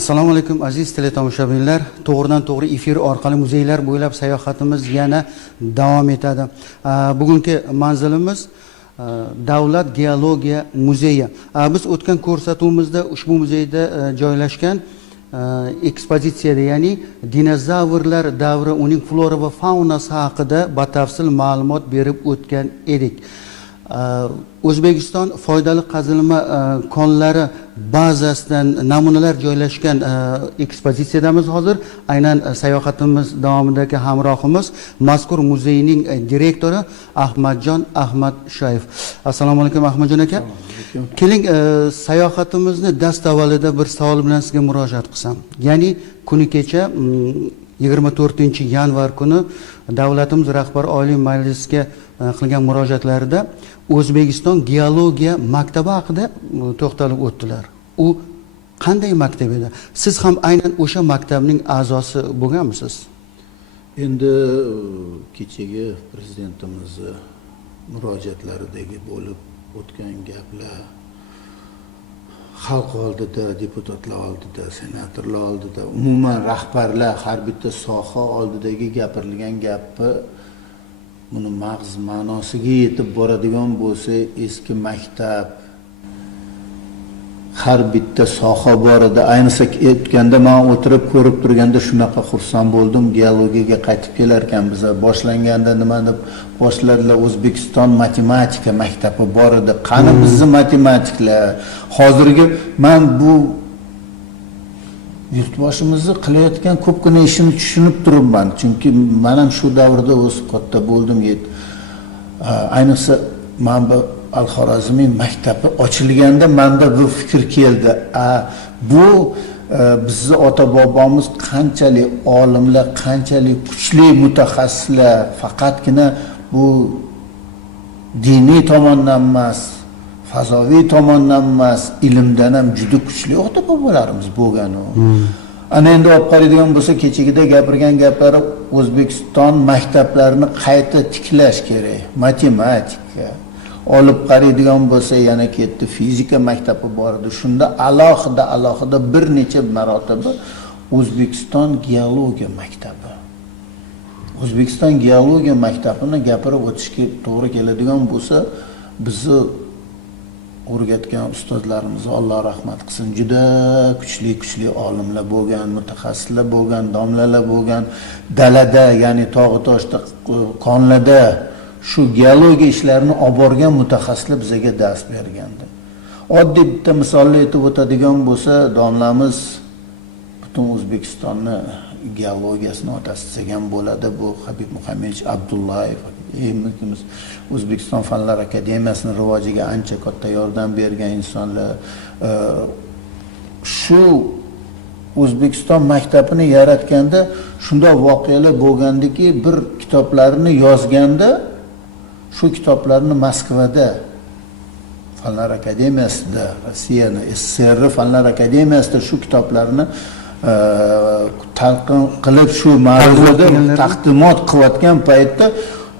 assalomu alaykum aziz teletomoshabinlar. To'g'ridan to'g'ri efir orqali muzeylar bo'ylab sayohatimiz yana davom etadi. Bugungi manzilimiz davlat geologiya muzeyi. Biz o'tgan ko'rsatuvimizda ushbu muzeyda joylashgan ekspozitsiyada ya'ni dinozavrlar davri uning flora va faunasi haqida batafsil ma'lumot berib o'tgan edik. O'zbekiston foydali qazilma aa, konlari bazasidan namunalar joylashgan aa, ekspozitsiyadamiz hozir. Aynan sayohatimiz davomidagi hamrohimiz mazkur muzeyning aa, direktori ahmadjon ahmadshoyev assalomu alaykum ahmadjon aka. Keling aa, sayohatimizni dast avvalida bir savol bilan sizga murojaat qilsam. Ya'ni kuni kecha mm, yigirma to'rtinchi yanvar kuni davlatimiz rahbari oliy majlisga e, qilgan murojaatlarida o'zbekiston geologiya maktabi haqida e, to'xtalib o'tdilar. U qanday maktab edi? Siz ham aynan o'sha maktabning a'zosi bo'lganmisiz? Endi e, kechagi prezidentimizni murojaatlaridagi bo'lib o'tgan gaplar xalq oldida deputatlar oldida senatorlar oldida umuman rahbarlar har bitta soha oldidagi gapirilgan gapni buni mag'z ma'nosiga yetib boradigan bo'lsa eski maktab har bitta soha bor edi ayniqsa aytganda man o'tirib ko'rib turganda shunaqa xursand bo'ldim. Geologiyaga qaytib kelar ekanmiz boshlanganda nima deb boshladilar? O'zbekiston matematika maktabi bor edi qani bizni matematiklar? Hozirgi man bu yurtboshimizni qilayotgan ko'pgina ishini tushunib turibman. Chunki man ham shu davrda o'sib katta bo'ldim. Ayniqsa man bu al xorazmiy maktabi ochilganda manda bu fikr keldi. A bu e, bizni ota bobomiz qanchalik olimlar qanchalik kuchli mutaxassislar faqatgina bu diniy tomondan emas fazoviy tomondan emas ilmdan ham juda kuchli ota bobolarimiz bo'lgan u ana endi olib qaraydigan bo'lsa kechagida gapirgan gaplari o'zbekiston maktablarini qayta tiklash kerak matematika olib qaraydigan bo'lsa yana ketdi. Fizika maktabi bor edi. Shunda alohida alohida bir necha marotaba o'zbekiston geologiya maktabi. O'zbekiston geologiya maktabini gapirib o'tishga to'g'ri keladigan bo'lsa bizni o'rgatgan ustozlarimiz alloh rahmat qilsin. Juda kuchli kuchli olimlar bo'lgan mutaxassislar bo'lgan domlalar bo'lgan. Dalada ya'ni tog'i toshda konlarda shu geologiya ishlarini olib borgan mutaxassislar bizga dars bergandi. Oddiy bitta misolni aytib o'tadigan bo'lsa domlamiz butun o'zbekistonni geologiyasini otasi desak ham bo'ladi bu habib muhammedovich abdullayev. O'zbekiston fanlar akademiyasini rivojiga ancha katta yordam bergan insonlar e, shu o'zbekiston maktabini yaratganda shunday voqealar bo'lgandiki bir kitoblarini yozganda shu kitoblarni moskvada fanlar akademiyasida rossiyani sssr fanlar akademiyasida shu kitoblarni e, talqin qilib shu mavzuda taqdimot qilayotgan paytda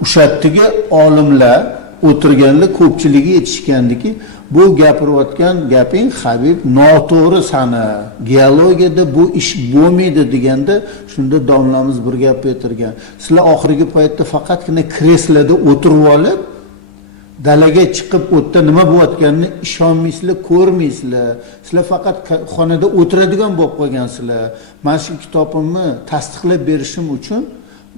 o'sha yerdagi olimlar o'tirganlar ko'pchiligi aytishgandiki bu gapirayotgan gaping habib noto'g'ri sani. Geologiyada bu ish bo'lmaydi deganda shunda domlamiz bir gap aytirgan sizlar oxirgi paytda faqatgina kresloda o'tirib olib dalaga chiqib u yerda nima bo'layotganini ishonmaysizlar ko'rmaysizlar. Sizlar faqat xonada o'tiradigan bo'lib qolgansizlar. Mana shu kitobimni tasdiqlab berishim uchun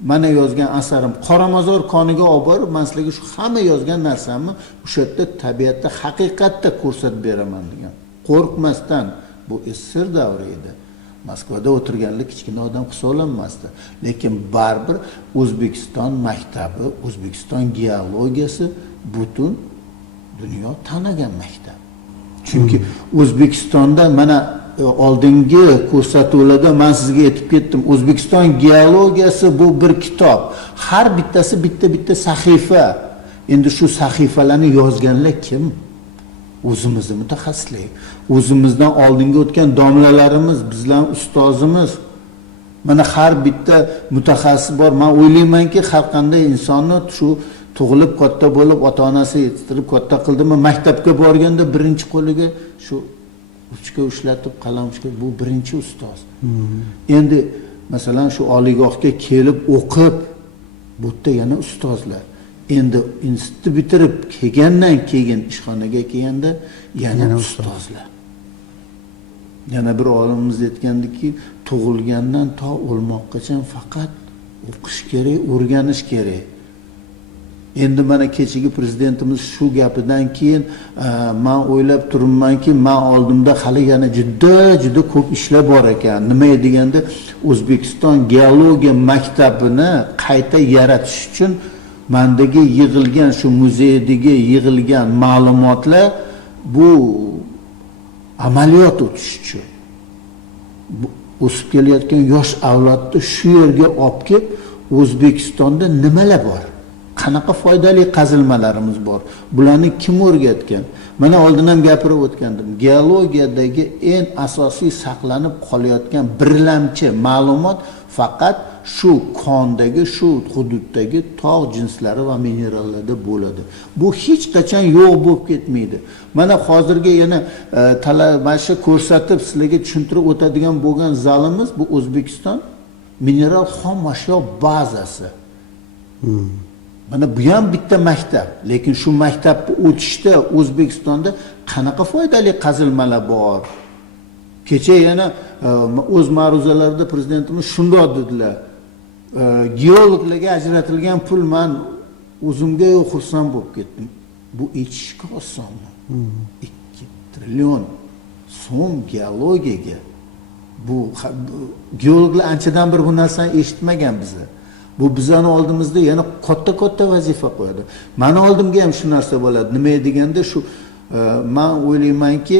mana yozgan asarim qoramozor koniga olib borib sizlarga shu hamma yozgan narsamni o'sha yerda tabiatda haqiqatda ko'rsatib beraman degan. Qo'rqmasdan bu sssr davri edi. Moskvada o'tirganlar kichkina odam hisoblanmasdi lekin baribir o'zbekiston maktabi o'zbekiston geologiyasi butun dunyo tanigan maktab. Chunki o'zbekistonda mana E, oldingi ko'rsatuvlarda man sizga aytib ketdim. O'zbekiston geologiyasi bu bir kitob. Har bittasi bitta bitta sahifa. Endi shu sahifalarni yozganlar kim? O'zimizni mutaxassislik o'zimizdan oldinga o'tgan domlalarimiz bizlarni ustozimiz. Mana har bitta mutaxassis bor. Man o'ylaymanki har qanday insonni shu tug'ilib katta bo'lib ota onasi yetishtirib katta qildimi? Maktabga borganda birinchi qo'liga shu ruchka ushlatib qalam ushlatib bu birinchi ustoz. Endi masalan shu oliygohga kelib o'qib bu yerda yana ustozlar. Endi institutni bitirib kelgandan keyin ishxonaga kelganda yana, Yana ustoz. ustozlar. Yana bir olimimiz aytgandiki tug'ilgandan to o'lmoqgacha faqat o'qish kerak o'rganish kerak endi mana kechagi prezidentimiz shu gapidan keyin e, man o'ylab turibmanki man oldimda hali yana juda juda ko'p ishlar bor ekan. Nima deganda o'zbekiston geologiya maktabini qayta yaratish uchun mandagi yig'ilgan shu muzeydagi yig'ilgan ma'lumotlar bu amaliyot o'tish uchun. O'sib kelayotgan yosh avlodni shu yerga olib kelib o'zbekistonda nimalar bor qanaqa foydali qazilmalarimiz bor? Bularni kim o'rgatgan? Mana oldin ham gapirib o'tgandim. Geologiyadagi eng asosiy saqlanib qolayotgan birlamchi ma'lumot faqat shu kondagi shu hududdagi tog' jinslari va minerallarda bo'ladi. Bu hech qachon yo'q bo'lib ketmaydi. Mana hozirgi yana e, mana shu ko'rsatib sizlarga tushuntirib o'tadigan bo'lgan zalimiz bu o'zbekiston mineral xom ashyo bazasi. Hmm. Mana bu ham bitta maktab. Lekin shu maktabni o'tishda o'zbekistonda qanaqa foydali qazilmalar bor? Kecha yana e, o'z ma'ruzalarida prezidentimiz shundoq dedilar. E, geologlarga ajratilgan pul man o'zimga xursand bo'lib ketdim. Bu aytishga osonmi ikki trillion so'm geologiyaga. Bu- geologlar anchadan beri bu narsani eshitmagan biza bu bizani oldimizda yana katta katta vazifa qo'yadi mani oldimga ham shu narsa bo'ladi nima deganda shu e, man o'ylaymanki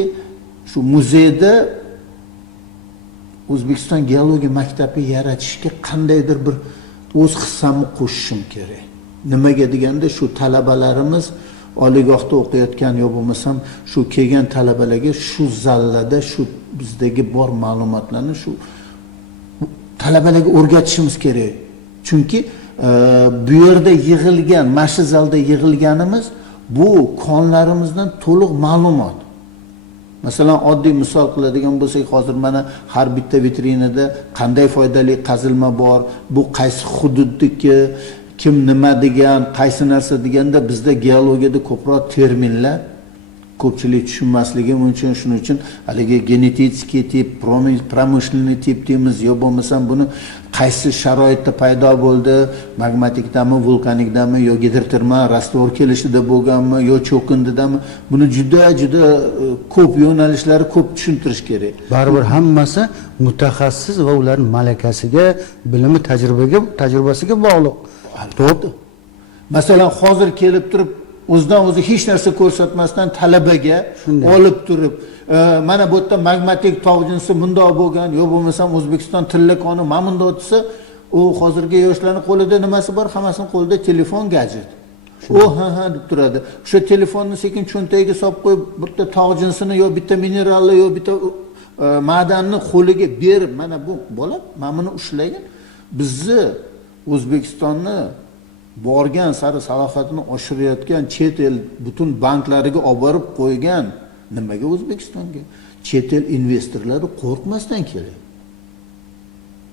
shu muzeyda o'zbekiston geologiya maktabi yaratishga qandaydir bir o'z hissamni qo'shishim kerak. Nimaga deganda shu talabalarimiz oliygohda o'qiyotgan yo bo'lmasam shu kelgan talabalarga shu zallada shu bizdagi bor ma'lumotlarni shu talabalarga o'rgatishimiz kerak chunki e, bu yerda yig'ilgan mana shu zalda yig'ilganimiz bu konlarimizdan to'liq ma'lumot masalan oddiy misol qiladigan bo'lsak hozir mana har bitta vitrinada qanday foydali qazilma bor bu qaysi hududdiki kim nima degan qaysi narsa deganda bizda geologiyada ko'proq terminlar ko'pchilik tushunmasligi mumkin shuning uchun haligi genetический tip promi- промышленный tip deymiz yo bo'lmasam buni qaysi sharoitda paydo bo'ldi magmatikdami vulkanikdami yo gidrotermal rastvor kelishida bo'lganmi yo cho'kindidami buni juda juda e, ko'p yo'nalishlari ko'p tushuntirish kerak. Baribir hammasi mutaxassis va ularning malakasiga bilimi tajribaga tajribasiga bog'liq. To'g'ri masalan hozir kelib turib o'zidan o'zi hech narsa ko'rsatmasdan talabaga olib turib e, mana bu yerda magmatik tog' jinsi bundoq bo'lgan yo bo'lmasam o'zbekiston tilla koni mana bundoq desa u hozirgi yoshlarni qo'lida nimasi bor? Hammasini qo'lida telefon gadjet. U ha ha deb turadi. O'sha telefonni sekin cho'ntagiga solib qo'yib bitta tog' jinsini yo bitta mineralni yo bitta e, ma'danni qo'liga berib mana bu bola mana buni ushlagin bizni o'zbekistonni borgan sari salohiyatini oshirayotgan chet el butun banklariga olib borib qo'ygan nimaga o'zbekistonga? Chet el investorlari qo'rqmasdan keling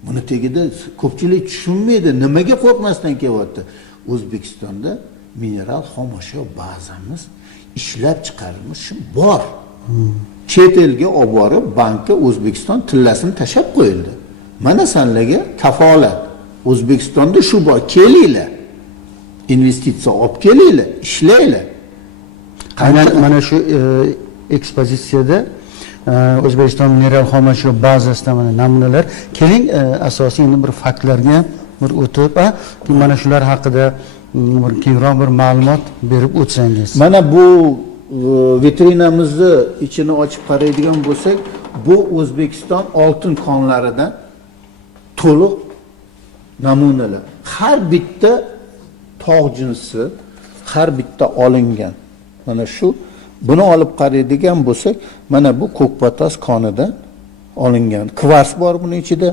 buni tagida ko'pchilik tushunmaydi nimaga qo'rqmasdan kelyapti? O'zbekistonda mineral xomashyo bazamiz ishlab chiqarilishi bor. Chet elga olib borib bankka o'zbekiston tillasini tashlab qo'yildi. Mana sanlarga kafolat. O'zbekistonda shu bor kelinglar investitsiya olib kelinglar ishlanglar aynan mana shu e, ekspozitsiyada e, o'zbekiston mineral xomashyo bazasidan mana namunalar. Keling e, asosiy endi bir faktlarga bir o'tib mana shular haqida mm, bir kengroq bir ma'lumot berib o'tsangiz. Mana bu vitrinamizni ichini ochib qaraydigan bo'lsak bu o'zbekiston oltin konlaridan to'liq namunalar. Har bitta tog' jinsi har bitta olingan. Mana shu buni olib qaraydigan bo'lsak mana bu ko'kpatas konidan olingan. Kvars bor buni ichida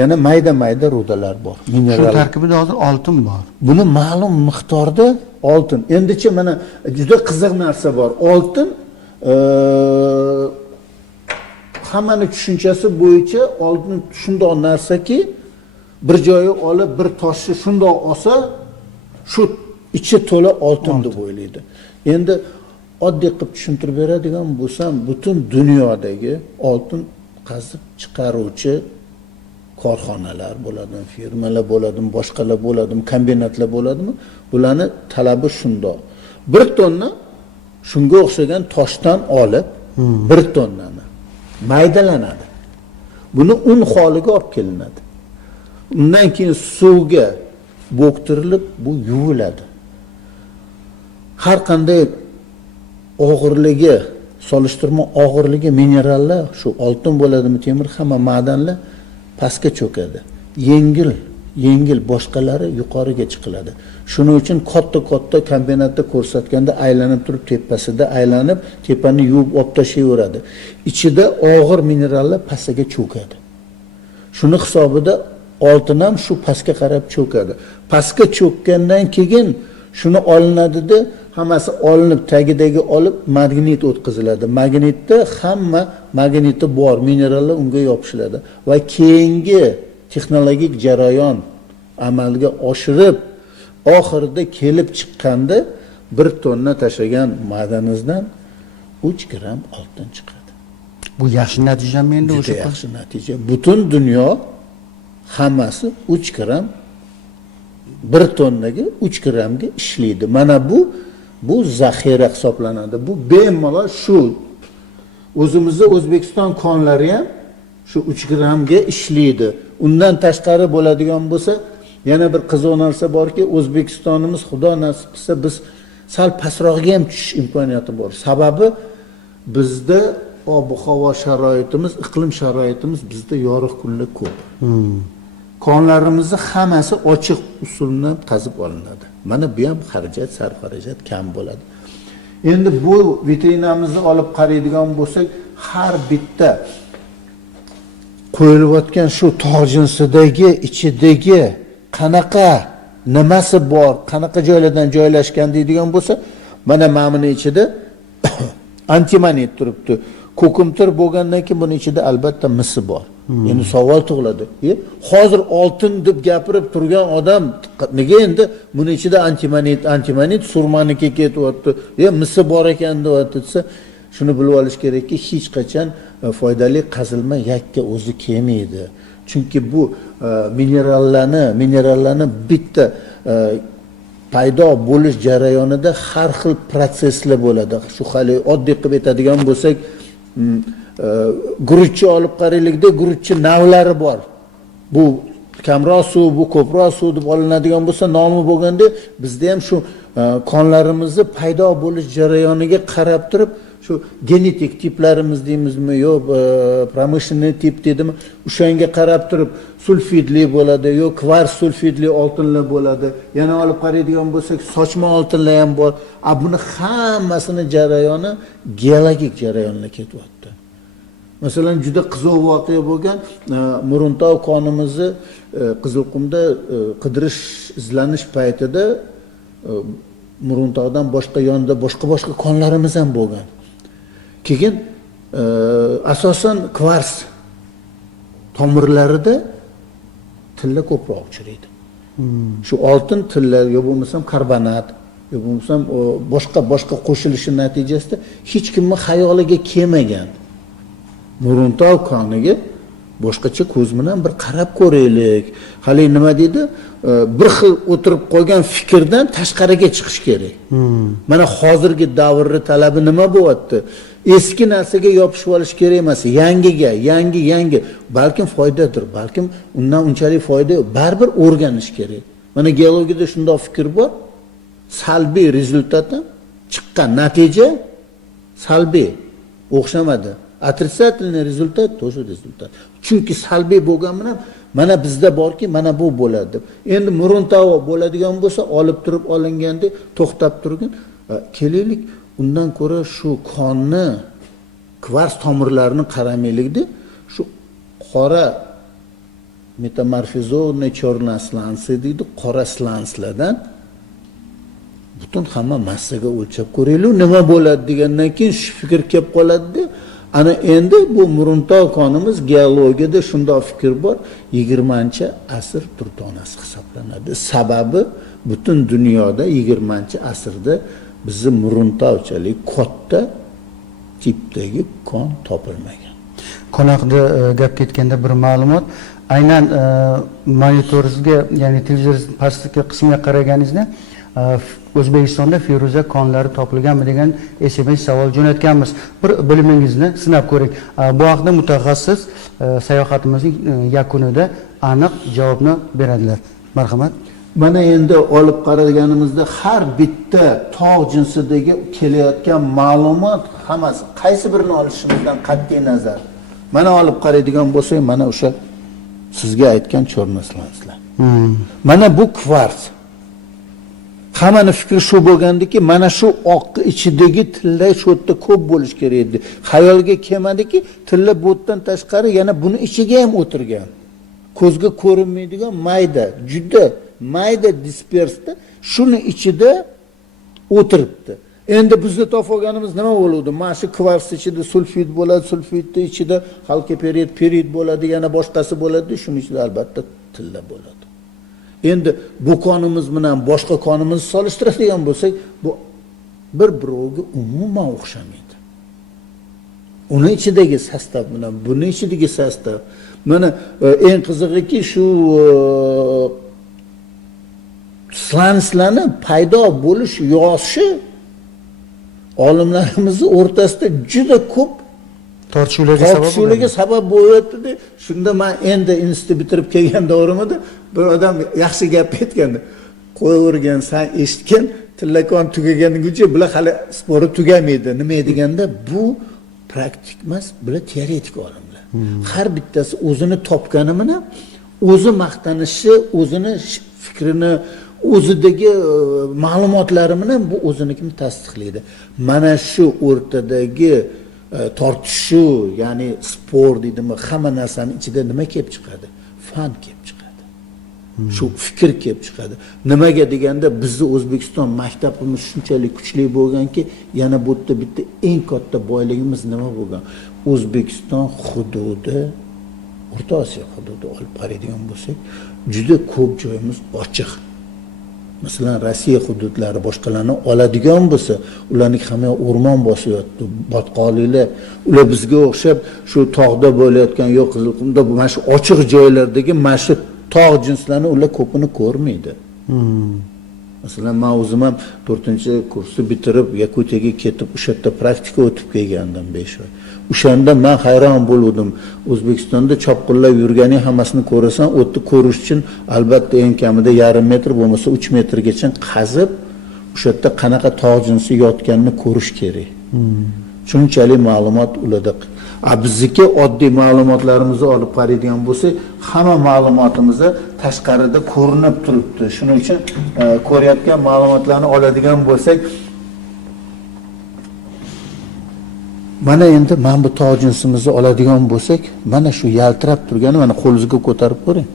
yana mayda mayda rudalar bor shu mineral tarkibida hozir oltin bor. Buni ma'lum miqdorda oltin. Endichi mana juda qiziq narsa bor. Oltin eee, hammani tushunchasi bo'yicha oltin shundoq narsaki bir joyi olib bir toshni shundoq olsa shu ichi to'la oltin deb o'ylaydi endi oddiy qilib tushuntirib beradigan bo'lsam butun dunyodagi oltin qazib chiqaruvchi korxonalar bo'ladimi firmalar bo'ladimi boshqalar bo'ladimi kombinatlar bo'ladimi bularni talabi shundoq bir tonna shunga o'xshagan toshdan olib bir tonnani maydalanadi. Buni un holiga olib kelinadi. Undan keyin suvga bo'ktirilib bu yuviladi. Har qanday og'irligi solishtirma og'irligi minerallar shu oltin bo'ladimi temir hamma ma'danlar pastga cho'kadi. Yengil yengil boshqalari yuqoriga chiqiladi. Shuning uchun katta katta kombinatda ko'rsatganda aylanib turib tepasida aylanib tepani yuvib olib tashlayveradi ichida og'ir minerallar pastaga cho'kadi. Shuni hisobida oltin ham shu pastga qarab cho'kadi. Pastga cho'kkandan keyin shuni olinadida hammasi olinib tagidagi olib magnit o'tkaziladi. Magnitda hamma magniti bor minerallar unga yopishiladi va keyingi texnologik jarayon amalga oshirib oxirida kelib chiqqanda bir tonna tashlagan ma'daningizdan uch gramm oltin chiqadi. Bu yaxshi natijami endi o'sha yaxshi natija. Butun dunyo hammasi uch gramm bir tonnaga uch grammga ishlaydi. Mana bu bu zaxira hisoblanadi. Bu bemalol shu o'zimizni o'zbekiston konlari ham shu uch grammga ishlaydi. Undan tashqari bo'ladigan bo'lsa yana bir qiziq narsa borki o'zbekistonimiz xudo nasib qilsa biz sal pastroqga ham tushish imkoniyati bor. Sababi bizda ob havo sharoitimiz iqlim sharoitimiz bizda yorug' kunlar ko'p. Hmm. Konlarimizni hammasi ochiq usuldan qazib olinadi mana bu ham xarajat sarf xarajat kam bo'ladi endi bu vitrinamizni olib qaraydigan bo'lsak har bitta qo'yilayotgan shu tog' jinsidagi ichidagi qanaqa nimasi bor qanaqa joylardan joylashgan deydigan bo'lsa mana mana buni ichida antimonit turibdi ko'kimtir bo'lgandan keyin buni ichida albatta misi bor Hmm. endi savol tug'iladi. E, hozir oltin deb gapirib turgan odam nega endi buni ichida antimonit antimonit surmaniki ketyapti? E misi bor ekan deyapti desa shuni bilib olish kerakki hech qachon e, foydali qazilma yakka o'zi kelmaydi. Chunki bu e, minerallarni minerallarni bitta e, paydo bo'lish jarayonida har xil protsesslar bo'ladi. Shu hali oddiy qilib aytadigan bo'lsak guruchni olib qaraylikda guruchni navlari bor bu kamroq suv bu ko'proq suv deb olinadigan bo'lsa nomi bo'lganda bizda ham shu qonlarimizni paydo bo'lish jarayoniga qarab turib shu genetik tiplarimiz deymizmi yo промышленный tip deydimi o'shanga qarab turib sulfidli bo'ladi yo kvars sulfidli oltinlar bo'ladi yana olib qaraydigan bo'lsak sochma oltinlar ham bor a buni hammasini jarayoni geologik jarayonlar ketyapti masalan juda qiziq voqea bo'lgan e, muruntov konimizni e, qizilqumda e, qidirish izlanish paytida muruntovdan boshqa yonida boshqa boshqa konlarimiz ham bo'lgan. Keyin asosan kvars tomirlarida tilla ko'proq uchraydi. Shu oltin tilla yo bo'lmasam karbonat yo bo'lmasam boshqa boshqa qo'shilishi natijasida hech kimni xayoliga kelmagan muruntov koniga boshqacha ko'z bilan bir qarab ko'raylik. Haligi nima deydi? Bir xil o'tirib qolgan fikrdan tashqariga chiqish kerak. Mana hozirgi davrni talabi nima bo'lyapti? Eski narsaga yopishib olish kerak emas yangiga yangi yangi. Balkim foydadir balkim undan unchalik foyda yo'q. Baribir o'rganish kerak. Mana geologiyada shundoq fikr bor. Salbiy rezultat ham chiqqan natija salbiy. O'xshamadi отрицательный результат тоже результат chunki salbiy bo'lgani bilan mana bizda borki mana bu bo'ladi deb endi muruntavo bo'ladigan bo'lsa olib turib olinganda to'xtab turgin E, kelaylik undan ko'ra shu qonni kvars tomirlarini qaramaylikda shu qora metamorfizованный черный сланцы deydi qora slanslardan butun hamma massaga o'lchab ko'raylik nima bo'ladi degandan keyin shu fikr kelib qoladida ana endi bu muruntov konimiz geologiyada shunday fikr bor 20 asr turtonasi hisoblanadi. Sababi butun dunyoda 20 asrda bizni muruntovchalik katta tipdagi kon topilmagan. Kon haqida e, gap ketganda bir ma'lumot. Aynan e, monitoringizga ya'ni televizor pastki qismiga qaraganingizda o'zbekistonda feruza konlari topilganmi degan sms savol jo'natganmiz. Bir bilimingizni sinab ko'ring. E, bu haqida mutaxassis e, sayohatimizning e, yakunida aniq javobni beradilar. Marhamat. Mana endi olib qaraganimizda har bitta tog' jinsidagi kelayotgan ma'lumot hammasi qaysi birini olishimizdan qat'iy nazar? Mana olib qaraydigan bo'lsak mana o'sha sizga aytgan cho'rnoslanslar mana bu kvars hammani fikri shu bo'lgandiki mana shu oqni ichidagi tilla shu yerda ko'p bo'lishi kerak edi. Xayolga kelmadiki tilla bu yerdan tashqari yana buni ichiga ham o'tirgan. Ko'zga ko'rinmaydigan mayda juda mayda dispersda shuni ichida o'tiribdi. Endi bizni topib olganimiz nima bo'luvdi? Mana shu kvars ichida sulfid bo'ladi sulfidni ichida halka perid perid bo'ladi yana boshqasi bo'ladi shuni ichida albatta tilla bo'ladi endi bu qonimiz bilan boshqa qonimizni solishtiradigan bo'lsak bu bir birovga umuman o'xshamaydi. Uni ichidagi sostav bilan buni ichidagi sostav mana e, eng qizig'iki shu e, slanslarni paydo bo'lish yoshi olimlarimizni o'rtasida juda ko'p tortishuvlarga sabab tortishuvlarga sabab bo'lyaptida shunda man endi institut bitirib kelgan davrimda bir odam yaxshi gap aytgandi qo'yavergin san eshitgin tillakon tugaganiguncha bular hali spori tugamaydi. Nima deganda bu praktik emas bular teoretik olimlar. Har bittasi o'zini topgani bilan o'zi maqtanishi o'zini fikrini o'zidagi e, ma'lumotlari bilan bu o'zinikini tasdiqlaydi. Mana shu o'rtadagi tortishuv ya'ni spor deydimi hamma narsani ichida nima kelib chiqadi? Fan kelib chiqadi. Shu fikr kelib chiqadi. Nimaga deganda bizni o'zbekiston maktabimiz shunchalik kuchli bo'lganki yana bu yerda bitta eng katta boyligimiz nima bo'lgan? O'zbekiston hududi o'rta osiyo hududi olib qaraydigan bo'lsak juda ko'p joyimiz ochiq masalan rossiya hududlari boshqalarni oladigan bo'lsa ularniki hamma o'rmon bosyapti botqoqliklar ular bizga o'xshab shu tog'da bo'layotgan yo qizilqumda mana shu ochiq joylardagi mana shu tog' jinslarni ular ko'pini ko'rmaydi. Masalan man o'zim ham to'rtinchi kursni bitirib yakutiyaga ketib o'sha yerda praktika o'tib kelgandim besh oy. O'shanda man hayron bo'luvdim o'zbekistonda chopqillab yurganing hammasini ko'rasan yerda ko'rish uchun albatta eng kamida yarim metr bo'lmasa uch metrgacha qazib o'sha yerda qanaqa tog' jinsi yotganini ko'rish kerak. Shunchalik ma'lumot ularda a bizniki oddiy ma'lumotlarimizni olib qaraydigan bo'lsak hamma ma'lumotimizni tashqarida ko'rinib turibdi. Shuning uchun e, ko'rayotgan ma'lumotlarni oladigan bo'lsak mana endi mana bu tog' jinsimizni oladigan bo'lsak mana shu yaltirab turgani mana qo'lingizga ko'tarib ko'ring.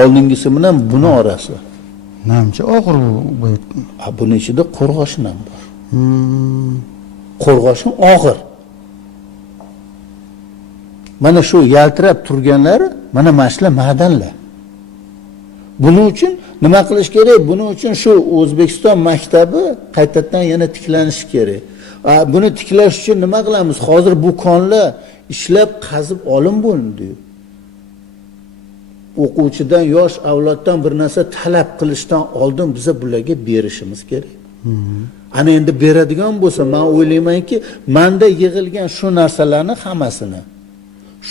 Oldingisi bilan buni orasi. Namcha og'ir bu buni ichida qo'rg'oshin ham bor. Hmm. qo'rg'oshin og'ir. Mana shu yaltirab turganlari mana mana shular ma'danlar. Buning uchun nima qilish kerak? Buning uchun shu o'zbekiston maktabi qaytadan yana tiklanishi kerak buni tiklash uchun nima qilamiz? Hozir bu konlar ishlab qazib olim bo'lindiyu o'quvchidan yosh avloddan bir narsa talab qilishdan oldin biza bularga berishimiz kerak. Ana endi beradigan bo'lsa man o'ylaymanki manda yig'ilgan shu narsalarni hammasini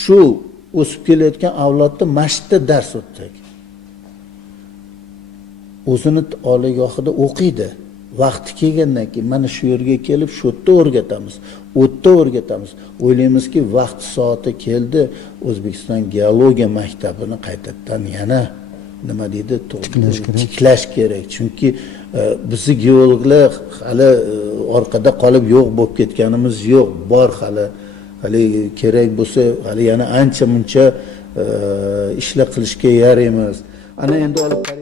shu o'sib kelayotgan avlodda masjidda dars o'tsak o'zini oliygohida o'qiydi vaqti kelgandan keyin mana shu yerga kelib shu yerda o'rgatamiz. U yerda o'rgatamiz. O'ylaymizki vaqti soati keldi. O'zbekiston geologiya maktabini qaytadan yana nima deydi Tiklash kerak. chunki e, bizni geologlar hali e, orqada qolib yo'q bo'lib ketganimiz yo'q. Bor hali hali kerak bo'lsa hali yana ancha muncha e, ishlar qilishga yaraymiz. Ana endi olib qaraydi